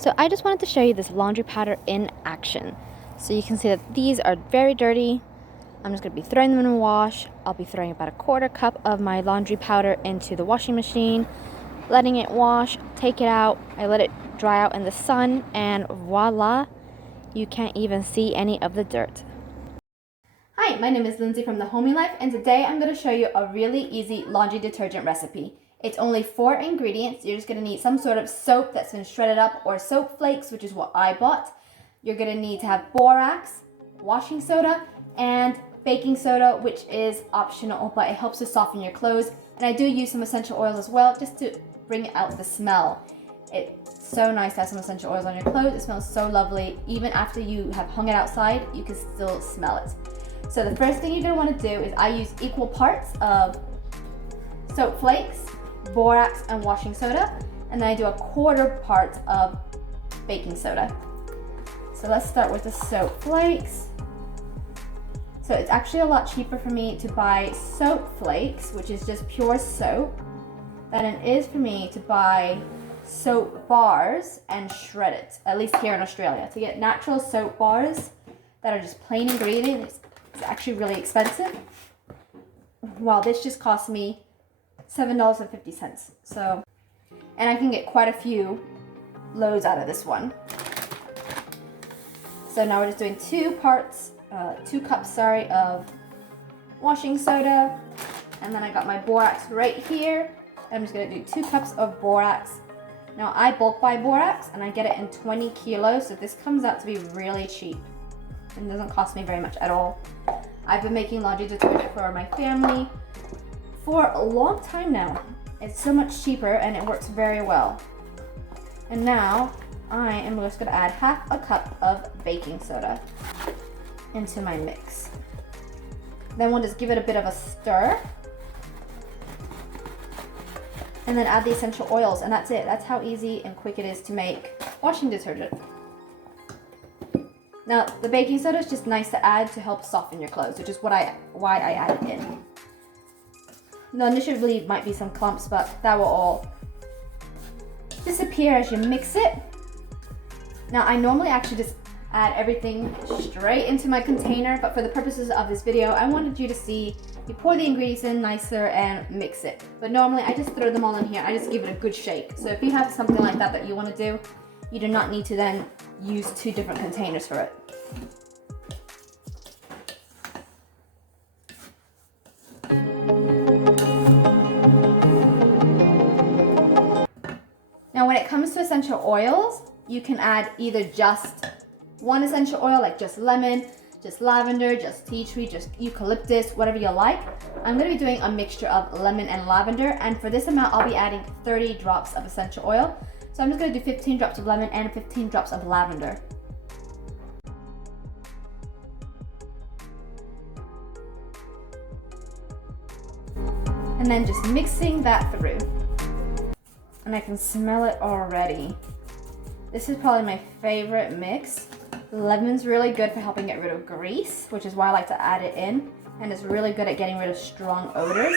So I just wanted to show you this laundry powder in action. So you can see that these are very dirty. I'm just going to be throwing them in a wash. I'll be throwing about a quarter cup of my laundry powder into the washing machine, letting it wash, take it out. I let it dry out in the sun, and voila, you can't even see any of the dirt. Hi, my name is Lindsay from The Homey Life, and today I'm going to show you a really easy laundry detergent recipe. It's only 4 ingredients. You're just going to need some sort of soap that's been shredded up or soap flakes, which is what I bought. You're going to need to have borax, washing soda, and baking soda, which is optional, but it helps to soften your clothes. And I do use some essential oils as well, just to bring out the smell. It's so nice to have some essential oils on your clothes. It smells so lovely. Even after you have hung it outside, you can still smell it. So the first thing you're going to want to do is I use equal parts of soap flakes, borax, and washing soda, and then I do a quarter part of baking soda. So let's start with the soap flakes. So it's actually a lot cheaper for me to buy soap flakes, which is just pure soap, than it is for me to buy soap bars and shred it, at least here in Australia. To get natural soap bars that are just plain ingredients, it's actually really expensive. While this just cost me $7.50. So, and I can get quite a few loads out of this one. So now we're just doing 2 cups of washing soda, and then I got my borax right here. I'm just gonna do 2 cups of borax. Now I bulk buy borax and I get it in 20 kilos, so this comes out to be really cheap and doesn't cost me very much at all. I've been making laundry detergent for my family for a long time now. It's so much cheaper and it works very well. And now I am just gonna add half a cup of baking soda into my mix. Then we'll just give it a bit of a stir. And then add the essential oils, and that's it. That's how easy and quick it is to make washing detergent. Now, the baking soda is just nice to add to help soften your clothes, which is why I add it in. Now, initially might be some clumps, but that will all disappear as you mix it. Now, I normally actually just add everything straight into my container, but for the purposes of this video, I wanted you to see you pour the ingredients in nicer and mix it. But normally I just throw them all in here. I just give it a good shake. So if you have something like that you want to do, you do not need to then use 2 different containers for it. Now when it comes to essential oils, you can add either just one essential oil, like just lemon, just lavender, just tea tree, just eucalyptus, whatever you like. I'm going to be doing a mixture of lemon and lavender, and for this amount I'll be adding 30 drops of essential oil. So I'm just going to do 15 drops of lemon and 15 drops of lavender. And then just mixing that through. And I can smell it already. This is probably my favorite mix. Lemon's really good for helping get rid of grease, which is why I like to add it in. And it's really good at getting rid of strong odors.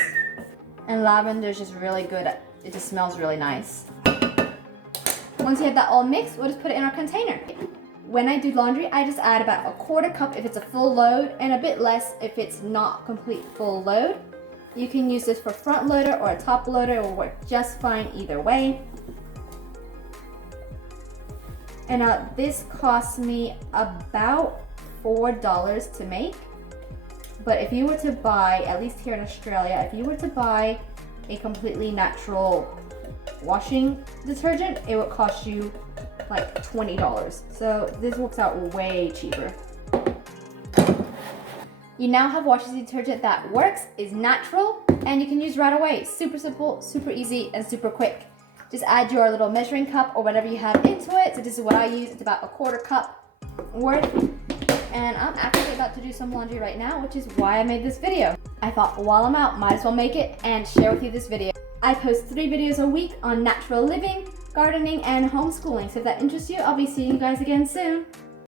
And lavender is just really good. It just smells really nice. Once you have that all mixed, we'll just put it in our container. When I do laundry, I just add about a quarter cup if it's a full load and a bit less if it's not complete full load. You can use this for front loader or a top loader. It will work just fine either way. And this cost me about $4 to make. But if you were to buy, at least here in Australia, if you were to buy a completely natural washing detergent, it would cost you like $20. So this works out way cheaper. You now have washing detergent that works, is natural, and you can use right away. Super simple, super easy, and super quick. Just add your little measuring cup or whatever you have into it. So this is what I use. It's about a quarter cup worth. And I'm actually about to do some laundry right now, which is why I made this video. I thought while I'm out, might as well make it and share with you this video. I post 3 videos a week on natural living, gardening, and homeschooling. So if that interests you, I'll be seeing you guys again soon.